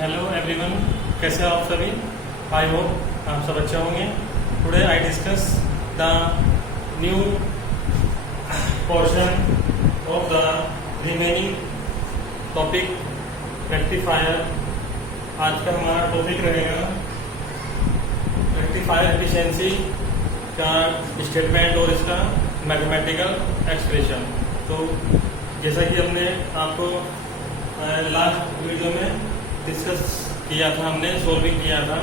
Hello everyone, कैसे हो आप सभी। आई होप आप सब अच्छे होंगे। Today I discuss the new portion of the remaining topic rectifier. आज का हमारा टॉपिक रहेगा रेक्टिफायर एफिशिएंसी का स्टेटमेंट और इसका मैथमेटिकल एक्सप्रेशन। तो जैसा कि हमने आपको लास्ट वीडियो में डिस्कस किया था, हमने सॉल्विंग किया था,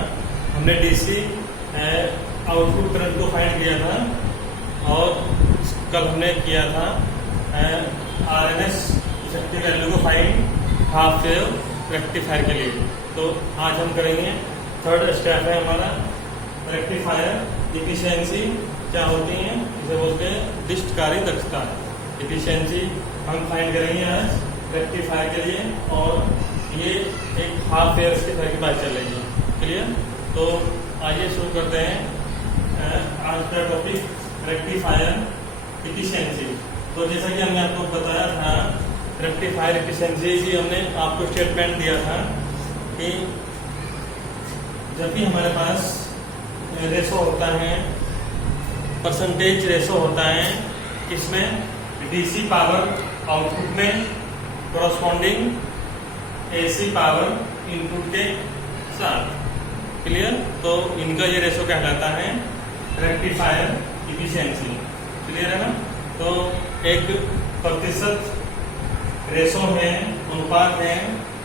हमने डीसी आउटपुट करंट को फाइंड किया था और कल हमने किया था आरएमएस इफेक्टिव वैल्यू को फाइंड हाफ वेव रेक्टिफायर के लिए। तो आज हम करेंगे थर्ड स्टेप है हमारा रेक्टिफायर एफिशिएंसी क्या होती है, इसे बोलते हैं डिस्टकारी दक्षता। एफिशिएंसी हम फाइंड करेंगे आज रेक्टिफायर के लिए और ये एक हाफ वेव रेक्टिफायर की बात चल रही है। क्लियर? तो आइए शुरू करते हैं आज का टॉपिक रेक्टिफायर एफिशिएंसी। तो जैसा कि हमने आपको बताया था रेक्टिफायर एफिशिएंसी की हमने आपको स्टेटमेंट दिया था कि जब भी हमारे पास रेशो होता है, परसेंटेज रेशो होता है, इसमें डीसी पावर आउटपुट में कोरस्पॉन्डिंग एसी पावर इनपुट के साथ। क्लियर? तो इनका ये रेशो कहलाता है रेक्टिफायर एफिशिएंसी। क्लियर है ना? तो एक प्रतिशत रेशो है, अनुपात है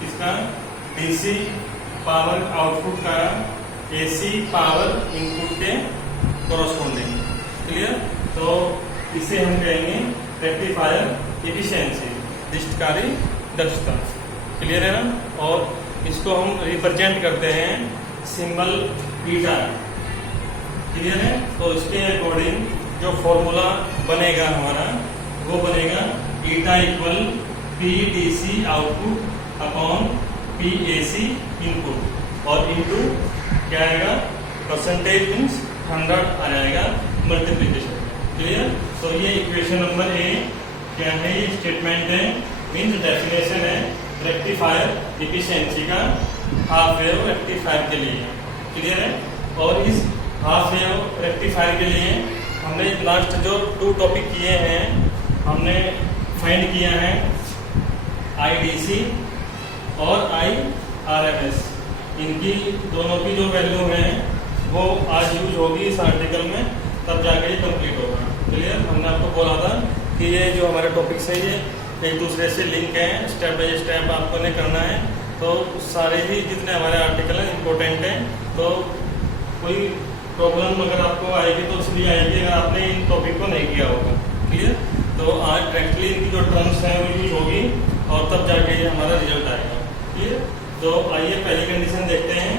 इसका डीसी पावर आउटपुट का एसी पावर इनपुट के कोरस्पॉन्डिंग। क्लियर? तो इसे हम कहेंगे रेक्टिफायर एफिशिएंसी, डिस्टकारी दक्षता। क्लियर है ना? और इसको हम रिप्रेजेंट करते हैं सिंबल ईटा। क्लियर है? तो इसके अकॉर्डिंग जो फॉर्मूला बनेगा हमारा वो बनेगा eta equal P DC output upon P AC input और इनटू क्या आएगा, परसेंटेज मीन्स 100 आ जाएगा मल्टीप्लीकेशन। क्लियर? तो ये इक्वेशन नंबर ए क्या है, ये स्टेटमेंट है, मीन्स डेफिनेशन है रेक्टिफायर एफिशिएंसी का हाफ वेव रेक्टिफायर के लिए। क्लियर है? और इस हाफ वेव रेक्टिफायर के लिए हमने लास्ट जो 2 टॉपिक किए हैं, हमने फाइंड किया है आईडीसी और आईआरएमएस। इनकी दोनों की जो वैल्यू है वो आज यूज होगी इस आर्टिकल में, तब जाके ये कंप्लीट होगा। क्लियर? हमने आपको बोला था कि ये जो हमारे टॉपिक्स है ये एक दूसरे से लिंक है, स्टेप बाय स्टेप आपको ने करना है। तो सारे ही जितने हमारे आर्टिकल हैं इम्पोर्टेंट हैं। तो कोई प्रॉब्लम अगर आपको आएगी तो इसलिए आएगी अगर आपने इन टॉपिक को नहीं किया होगा। क्लियर? तो आज डायरेक्टली इनकी जो टर्म्स हैं वो यूज होगी और तब जाके ये हमारा रिजल्ट आएगा। क्लियर? तो आइए पहली कंडीशन देखते हैं,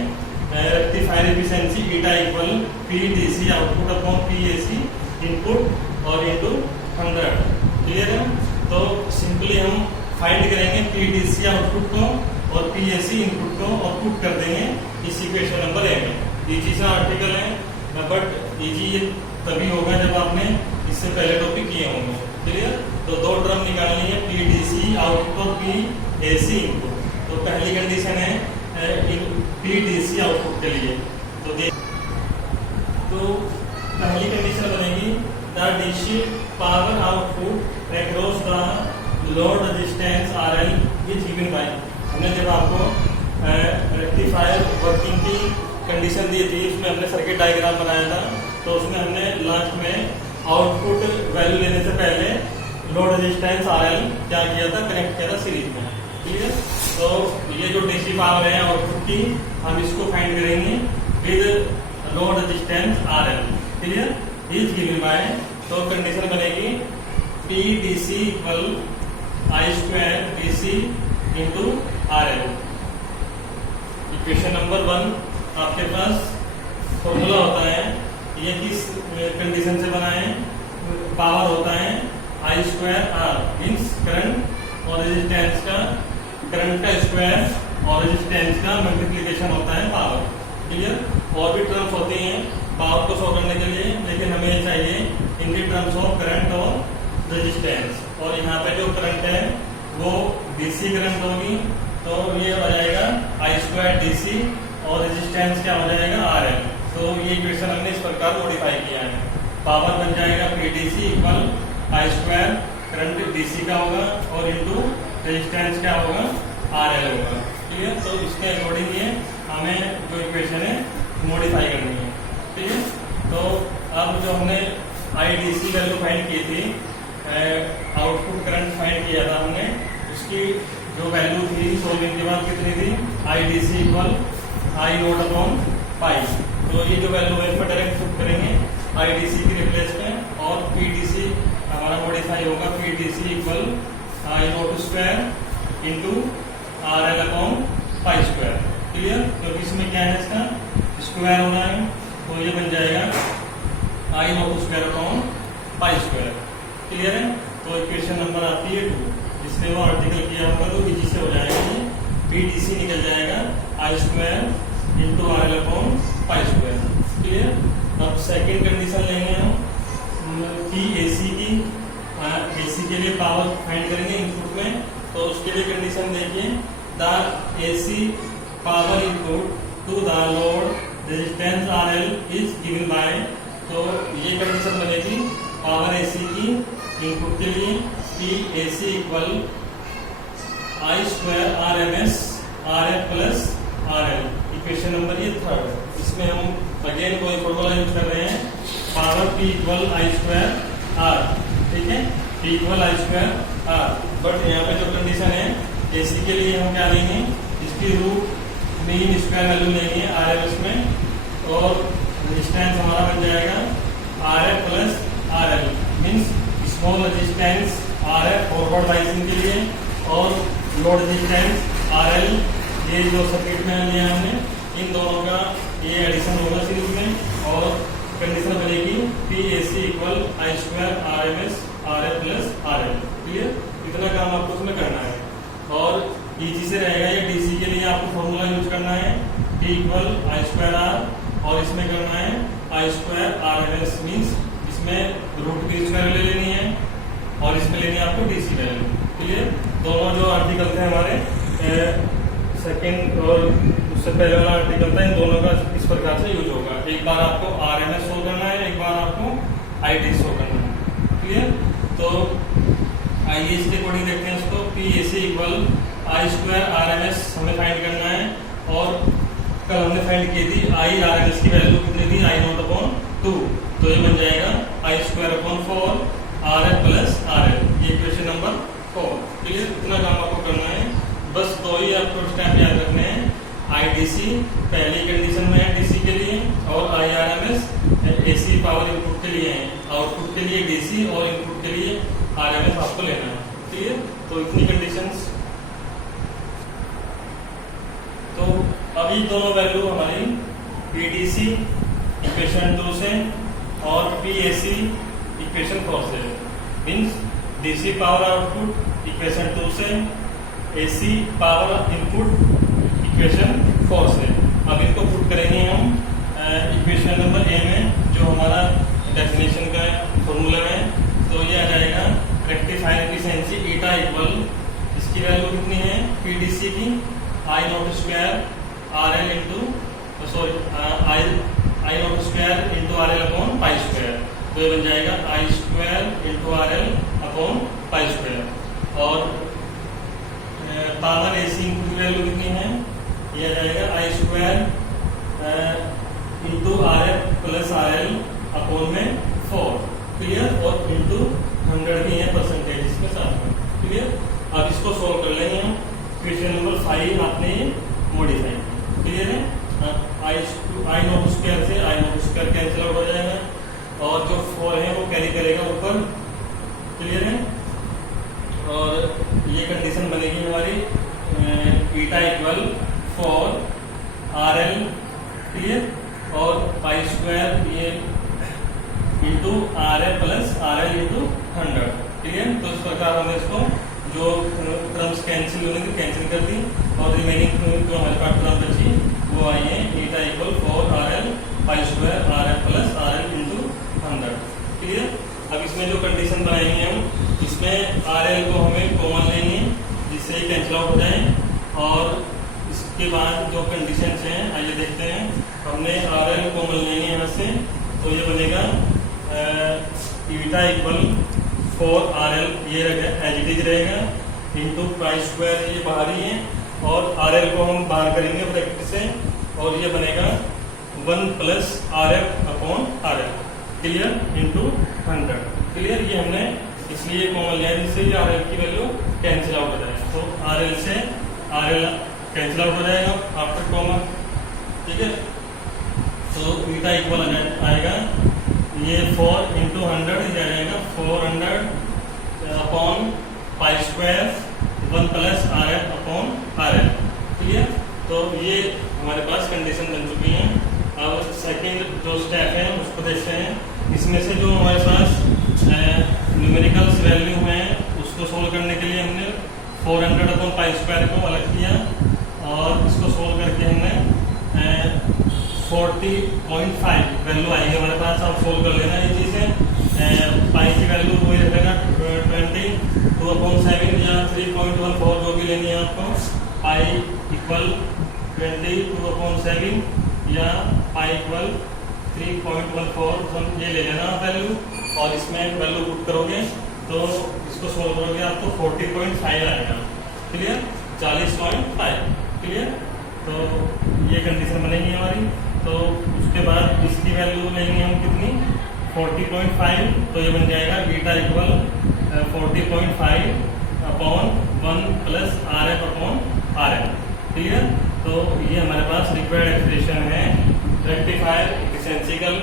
rectifier efficiency eta equal P DC output upon P AC input और इनटू 100। क्लियर है? तो सिंपली हम फाइंड करेंगे पी डीसी आउटपुट को और पी एसी इनपुट को और पुट कर देंगे इस इक्वेशन नंबर ए में। इजी सा आर्टिकल है, बट इजी ये तभी होगा जब आपने इससे पहले टॉपिक किए होंगे। क्लियर? तो 2 टर्म निकालनी है, पी डीसी आउटपुट और पी एसी इनपुट। तो पहली कंडीशन है पी डीसी आउटपुट के लिए। तो पहली कंडीशन बनेगी the DC power output across the load resistance RL is given bye. हमने जब आपको रेक्टिफायर वर्किंग की कंडीशन दी थी, उसमें हमने सर्किट डायग्राम बनाया था। तो उसमें हमने लास्ट में आउटपुट वैल्यू लेने से पहले लोड रेजिस्टेंस आरएल क्या किया था, कनेक्ट किया था सीरीज में। क्लियर? तो ये जो डीसी पावर है आउटपुट की, हम इसको फाइंड करेंगे with load resistance RL. Clear? Is given by, तो कंडीशन बनेगी P DC equal I square DC into RL. Equation number 1 आपके पास फॉर्मूला होता है, ये किस कंडीशन से बना है, पावर होता है आई स्क्वायर आर मीन्स करंट और रेजिस्टेंस का, करंट का स्क्वायर और रेजिस्टेंस का मल्टीप्लीकेशन होता है पावर। क्लियर? और भी टर्म्स होती हैं पावर को शो करने के लिए, लेकिन हमें ये चाहिए इन दी टर्म्स ऑफ करंट और रेजिस्टेंस। और यहाँ पे जो करंट है वो डीसी करंट होगी, तो ये हो जाएगा आई स्क्वायर DC और रेजिस्टेंस क्या हो जाएगा RL। तो ये इक्वेशन हमने इस प्रकार मॉडिफाई किया है। पावर बन जाएगा PDC equal I square, current DC का होगा और इनटू रेजिस्टेंस क्या होगा RL होगा। ठीक है, तो इसके अकॉर्डिंग ये हमें जो इक्वेशन है मॉडिफाई करनी है। ठीक है, तो अब जो हमने IDC वैल्यू फाइंड की थी, आउटपुट करंट फाइंड किया था हमने, उसकी जो वैल्यू थी सोल्विंग के बाद कितनी थी, IDC equal I note upon pi. तो ये जो वैल्यू है इसमें डायरेक्ट पुट करेंगे IDC की रिप्लेस में, और PDC हमारा मॉडिफाई होगा PDC equal I note square into RL upon pi square. Clear, क्योंकि इसमें क्या है, इसका स्क्वायर होना है, तो ये बन जाएगा I note square upon pi square. Clear है, तो इक्वेशन नंबर आती है 2, जिसमें वो आर्टिकल किया होगा तो इजी से हो जाएगा, ये PDC निकल जाएगा I square into RL upon pi square. Clear, अब सेकेंड कंडीशन लेंगे हम कि AC की, AC के लिए पावर फाइंड करेंगे इनपुट में, तो उसके लिए कंडीशन देखिए, the AC power input to the load resistance RL is given by. तो ये कंडीशन बनेगी पावर AC की इनपुट के लिए कि AC equal I square RMS RF plus RL। Equation number ये थर्ड, इसमें हम अगेन कोई फॉर्मूला यूज कर रहे हैं, power P equal I square R। ठीक है, P equal I square R, but यहाँ पे जो कंडीशन है AC के लिए हम क्या लेंगे, इसकी रूट मीन स्क्वायर वैल्यू लेंगे RMS में, और रेजिस्टेंस हमारा बन जाएगा RF plus RL, means small resistance RF forward biasing के लिए, और लोड रेजिस्टेंस RL, ये जो सर्किट में लिया हमने, इन दोनों का ये एडिशन होगा सीरीज में, और कंडीशन बनेगी PAC equal I square RMS RF plus RL। Clear, इतना काम आपको उसमें करना है, और इजी से रहेगा ये। DC के लिए आपको फॉर्मूला यूज करना है P equal I square R, और इसमें करना है I स्क्वायर RMS, मीन्स इसमें रूट की स्क्वायर वैल्यू लेनी है, और इसमें लेनी है आपको DC वैल्यू। क्लियर, दोनों जो आर्टिकल थे हमारे सेकेंड और उससे पहले वाला आर्टिकल था, इन दोनों का इस प्रकार से यूज होगा। एक बार आपको RMS शो करना है, एक बार आपको ID शो करना है। क्लियर, तो आइए इसके अकॉर्डिंग देखते हैं इसको। PAC equal I square RMS हमें फाइंड करना है, और कल हमने फाइंड की थी I RMS की वैल्यू कितनी थी, I नोट अपॉन 2, तो ये बन जाएगा I square upon 4 RF plus RL। ये इक्वेशन नंबर 4। क्लियर, इतना काम आपको करना है, बस दो ही आपको स्टेप याद रखने हैं। IDC पहली कंडीशन में है DC के लिए, और IRMS AC पावर इनपुट के लिए है, आउटपुट के लिए DC और इनपुट के लिए RMS आपको लेना है। क्लियर, तो इतनी कंडीशंस। तो अभी दोनों वैल्यू हमारी PDC इक्वेशन 2 से और PAC इक्वेशन 4 से, means DC power output equation 2 से, AC पावर इनपुट इक्वेशन 4 से। अब इसको पुट करेंगे हम इक्वेशन नंबर A में, जो हमारा डेफिनेशन का फॉर्मूला है। तो ये आ जाएगा रेक्टिफायर एफिशिएंसी ईटा इक्वल, इसकी वैल्यू कितनी है PDC की, I note square RL into sorry I note square into RL upon pi square. तो ये बन जाएगा I square into RL upon pi square, और पावर AC इनपुट की वैल्यू कितनी है, ये आ जाएगा I square into RF plus RL upon में 4। क्लियर, और इंटू 100 की है परसेंटेज इसके साथ में। क्लियर, अब इसको सोल्व कर लेंगे हम। क्वेश्चन नंबर 5 आपने मॉडिफाई। क्लियर है, I नोट स्क्वायर से I note square cancel out हो जाएगा, और जो 4 है वो कैरी करेगा ऊपर। क्लियर है, और ये कंडीशन बनेगी हमारी ईटा इक्वल 4 RL। क्लियर, और पाई स्क्वायर ये into RF plus RL into 100। Clear, तो इस प्रकार हमने इसको जो टर्म्स कैंसिल होने की कैंसिल कर दी, और रिमेनिंग जो हमारे पास टर्म बची वो आई है eta equal 4 RL pi square RF plus RL into 100। Clear, अब इसमें जो कंडीशन बनाएंगे हम, इसमें RL को हमें कॉमन लेंगे जिससे कैंसिल आउट हो जाए, और उसके बाद जो कंडीशन हैं आइए देखते हैं। हमने RL कॉमन लेनी है यहाँ से, तो ये बनेगा ईटा इक्वल 4RL, ये रहेगा एज इट इज रहेगा, इंटू पाई स्क्वायर, ये बाहर ही है, और RL को हम बाहर करेंगे ब्रैकेट से, और ये बनेगा 1 plus RF upon RL, clear, into 100, clear. ये हमने इसलिए कॉमन लिया जिससे ये RL की वैल्यू कैंसिल आउट हो जाएगा, तो RL से RL कैंसिल आउट हो जाएगा आफ्टर कॉमन, ठीक है। तो ईटा इक्वल आएगा ये 4 इंटू 100, ये आ जाएगा 400 upon pi square 1 plus RF upon RL, clear. तो ये हमारे पास कंडीशन बन चुकी है। अब सेकंड जो स्टेप है उसको देखते हैं। इसमें से जो हमारे पास न्यूमेरिकल्स वैल्यू हैं उसको सोल्व करने के लिए हमने 400 अपॉन पाई स्क्वायर को अलग किया, और इसको सोल्व करके हमने 40.5 वैल्यू आई है हमारे पास। आप सोल्व कर लेना ये चीज़ें। पाई की वैल्यू वही रहेगा 22/7 या 3.14 जो भी लेनी है आपको। पाई इक्वल 22/7 या पाई इक्वल 3.14 ये ले लेना वैल्यू, और इसमें वैल्यू पुट करोगे तो इसको सोल्व करोगे आपको 40.5 आएगा, क्लियर, 40.5, क्लियर। तो ये कंडीशन बनेगी हमारी। तो उसके बाद इसकी वैल्यू लेंगे हम कितनी, 40.5, तो ये बन जाएगा beta equal 40.5 upon 1 plus RF upon RL, clear. तो ये हमारे पास रिक्वायर्ड एक्सप्रेशन है रेक्टिफायर एफिशिएंशिकल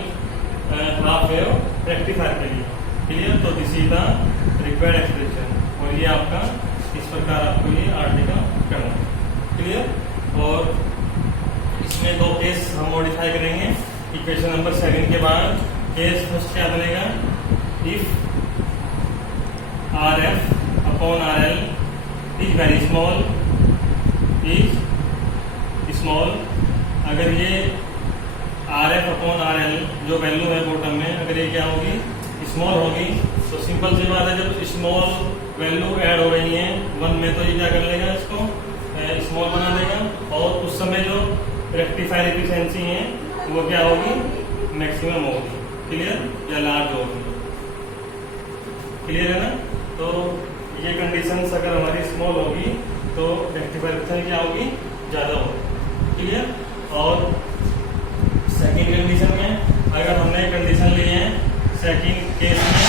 हाफ वेव रेक्टिफायर के लिए, क्लियर। तो this is the required expression, और ये आपका इस प्रकार आपको ये आर्टिकल करना है, क्लियर। और इसमें 2 केस हम मॉडिफाई करेंगे। इक्वेशन नंबर 7 के बाद केस फर्स्ट क्या बनेगा, if RF upon RL is very small, अगर ये RF अपॉन RL जो वैल्यू है बॉटम में, अगर ये क्या होगी, स्मॉल होगी, तो सिंपल सी बात है, जब स्मॉल वैल्यू ऐड हो रही है 1 में, तो ये क्या कर लेगा, इसको स्मॉल बना देगा, और उस समय जो रेक्टिफायर एफिशिएंसी है वो क्या होगी, मैक्सिमम होगी, क्लियर, या लार्ज होगी, क्लियर है ना। तो ये कंडीशंस अगर हमारी स्मॉल होगी तो रेक्टिफायर एफिशिएंसी क्या होगी, ज्यादा होगी, क्लियर। और सेकंड कंडीशन में अगर हमने कंडीशन ली है सेकंड केस में,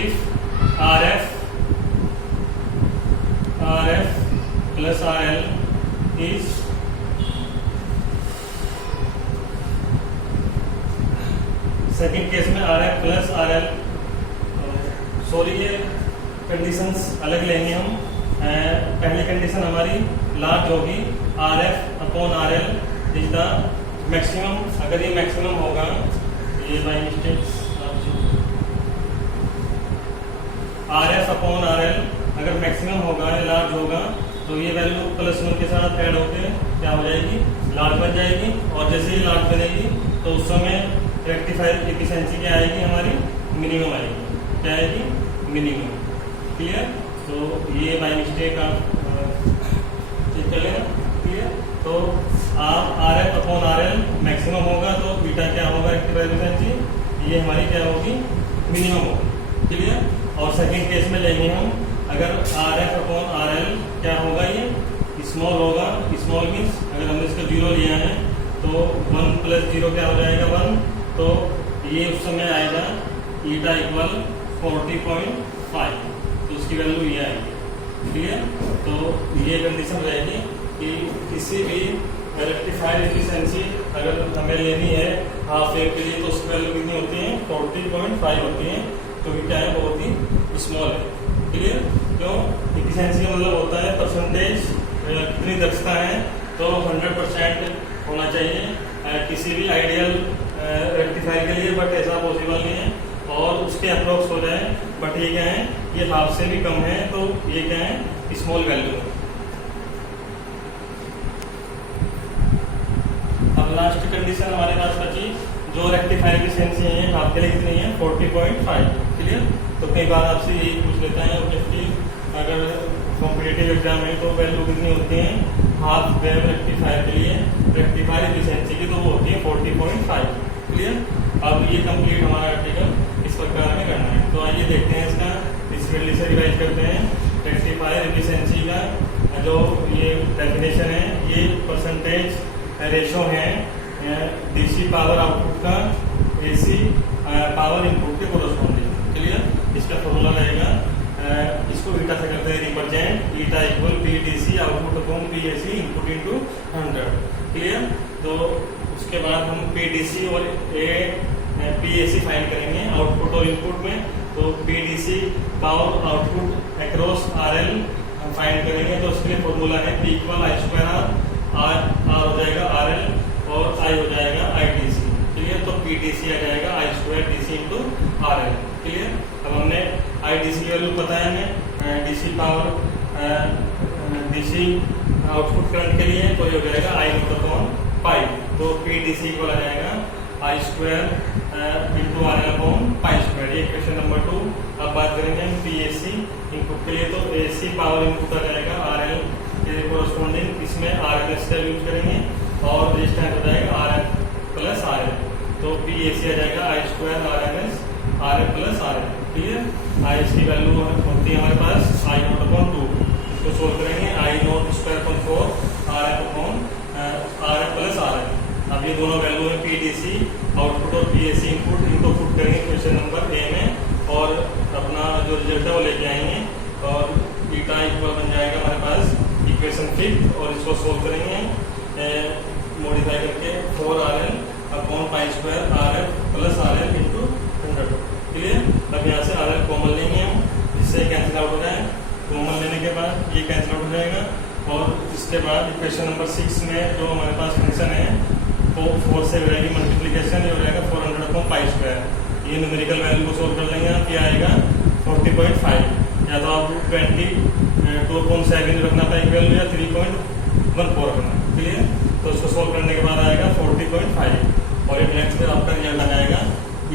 if RF plus RL is second case में RF प्लस RL, सॉरी ये कंडीशंस अलग लेंगे हम। पहली कंडीशन हमारी लार्ज होगी, RF upon RL is the maximum, अगर ये मैक्सिमम होगा, ये by mistake RF upon RL अगर मैक्सिमम होगा या लार्ज होगा, तो ये वैल्यू +1 के साथ ऐड होकर क्या हो जाएगी, लार्ज बन जाएगी, और जैसे ही लार्ज बनेगी तो उस समय रेक्टिफायर एफिशिएंसी क्या आएगी, हमारी मिनिमम आएगी, क्या आएगी, मिनिमम, क्लियर। तो ये बाई मिस्टेक आप चेक कर लेना, क्लियर। तो आप RF अपॉन RL मैक्सिमम होगा तो बीटा क्या होगा, रेक्टिफायर एफिशिएंसी ये हमारी क्या होगी, मिनिमम होगी, क्लियर। और सेकंड केस में लेंगे हम, अगर RF अपॉन RL क्या होगा, ये स्मॉल होगा, स्मॉल मीन्स अगर हमने इसका 0 लिया है तो 1 प्लस 0 क्या हो जाएगा, 1, तो ये उस समय आएगा ईटा इक्वल 40.5, तो उसकी वैल्यू ये आएगी, क्लियर। तो ये कंडीशन रहेगी कि किसी भी रेक्टिफायर एफिशिएंसी अगर हमें लेनी है हाफ वेव के लिए, तो उसकी वैल्यू कितनी होती है, 40.5 होती है, क्योंकि क्या है, बहुत ही स्मॉल है, क्लियर। क्यों, एफिशिएंसी का मतलब होता है परसेंटेज, कितनी दक्षता है, तो 100% होना चाहिए किसी भी आइडियल रेक्टिफायर के लिए, बट ऐसा पॉसिबल नहीं है, और उसके अप्रोक्स हो जाए, बट ये क्या है, ये हाफ से भी कम है, तो ये क्या है, स्मॉल वैल्यू है। अब लास्ट कंडीशन हमारे पास बची, जो रेक्टिफायर एफिशिएंसी है हाफ के लिए कितनी है, 40.5, क्लियर। तो कई बार आपसे यही पूछ लेता है ऑब्जेक्टिव, अगर कॉम्पिटिटिव एग्जाम है तो वैल्यू कितनी होती है हाफ वेव रेक्टिफायर के अब ये कंप्लीट हमारा आर्टिकल इस प्रकार में करना है। तो आइए देखते हैं इसका स्पीडली से रिवाइज करते हैं। रेक्टिफायर एफिशिएंसी का जो ये डेफिनेशन है, ये परसेंटेज रेशो है डीसी पावर आउटपुट का एसी पावर इनपुट के कोरस्पॉन्डिंग। क्लियर? इसका फॉर्मूला रहेगा, इसको ईटा से करते हैं represent, eta equal P DC output upon P AC input into 100। Clear? तो उसके बाद हम पी डीसी और पी एसी फाइंड करेंगे आउटपुट और इनपुट में। तो P DC power output across R L हम फाइंड करेंगे। तो उसके लिए फॉर्मूला है P equal I square R हो जाएगा आर एल और आई हो जाएगा आई डी सी। क्लियर? तो पी डी सी आ जाएगा I square D C into R L. Clear? अब हमने आई डी सी की वैल्यू पता है हमें, DC power DC output current के लिए तो ये हो जाएगा आई नोट अपॉन पाई। तो पी डी सी इक्वल आ जाएगा I square into R L upon pi square. ये क्वेश्चन नंबर 2। अब बात करेंगे हम पी ए सी इनपुट के लिए। तो ए सी पावर इनपुट आ जाएगा आर एल के कोरस्पॉन्डिंग, इसमें आर एल एस यूज करेंगे और रेजिस्टेंस हो जाएगा R L plus R L. तो पी ए सी आ जाएगा I square R L S R L plus R L. Clear? I S की वैल्यू होती है हमारे पास आई नोट अपॉन 2। इसको सोल्व करेंगे, I nought square upon 4 R L upon R L plus R L. अब ये दोनों वैल्यू है पी डी सी आउटपुट और पी ए सी इनपुट, इनको पुट करेंगे क्वेश्चन नंबर ए में और अपना जो रिजल्ट है वो लेके आएंगे और ईटा इक्वल बन जाएगा हमारे पास इक्वेशन 5 और इसको सोल्व करेंगे मॉडिफाई करके 4 R L upon pi square R L plus R L into 100। Clear? अब यहाँ से आर एल कॉमन लेंगे हम, इससे कैंसिल आउट हो जाए। कॉमन लेने के बाद ये कैंसिल आउट हो जाएगा और इसके बाद इक्वेशन नंबर 6 में जो हमारे पास फंक्शन है तो 4 से हो जाएगी मल्टीप्लीकेशन, ये हो जाएगा 400 अपॉन पाई स्क्वायर। ये न्यूमेरिकल वैल्यू को सोल्व कर लेंगे आप, ये आएगा 40.5 या तो आप 22.7 रखना पाई वैल्यू या 3.14 रखना। क्लियर? तो इसको सोल्व करने के बाद आएगा 40.5 और नेक्स्ट में आपका रिजल्ट आ जाएगा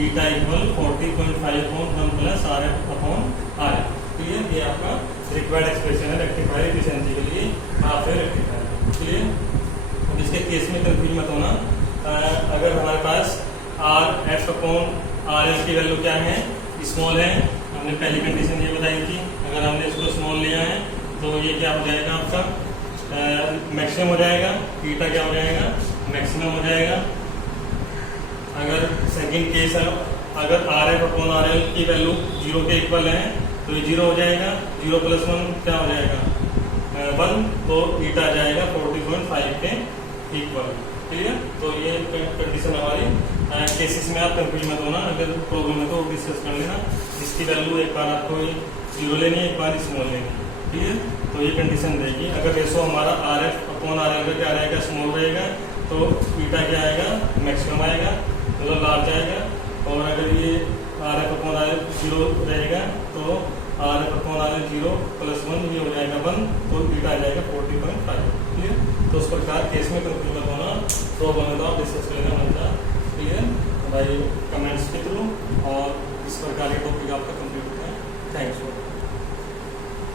eta equal 40.5 upon 1 plus R F upon R F. Clear? ये आपका रिक्वायर्ड एक्सप्रेशन है रेक्टिफायर एफिशिएंसी के लिए हाफ वेव रेक्टिफायर। क्लियर? अब इसके केस में कंफ्यूज मत होना। अगर हमारे पास R F upon R L की वैल्यू क्या है, स्मॉल है, हमने पहली कंडीशन ये बताई थी। अगर हमने इसको स्मॉल लिया है तो ये क्या हो जाएगा आपका मैक्सिमम हो जाएगा, ईटा क्या हो जाएगा मैक्सिमम हो जाएगा। अगर सेकंड केस है, अगर are F upon R L की वैल्यू 0 के इक्वल है तो ये 0 हो जाएगा, 0 प्लस 1 क्या हो जाएगा 1, तो ईटा आ जाएगा 40.5 के इक्वल। क्लियर? तो ये कंडीशन हमारी केसेस में आप कंफ्यूज मत होना। अगर प्रॉब्लम है तो डिस्कस कर लेना। इसकी वैल्यू एक बार आपको 0 लेनी है, एक बार स्मॉल लेनी है। क्लियर? तो ये कंडीशन रहेगी। अगर रेशो हमारा are F upon R L का क्या रहेगा स्मॉल रहेगा तो ईटा क्या आएगा मैक्सिमम आएगा, मतलब लार्ज आएगा। और अगर ये are F upon R L 0 रहेगा तो are F upon R L 0 plus 1 ये हो जाएगा 1, तो ईटा आ जाएगा 40.5। क्लियर? तो उस प्रकार केस में कंफ्यूज मत होना। प्रॉब्लम है तो आप डिस्कस कर लेना हमेशा। क्लियर? भाई कमेंट्स के थ्रू और इस प्रकार के टॉपिक आपका कंप्लीट होता है। Thanks for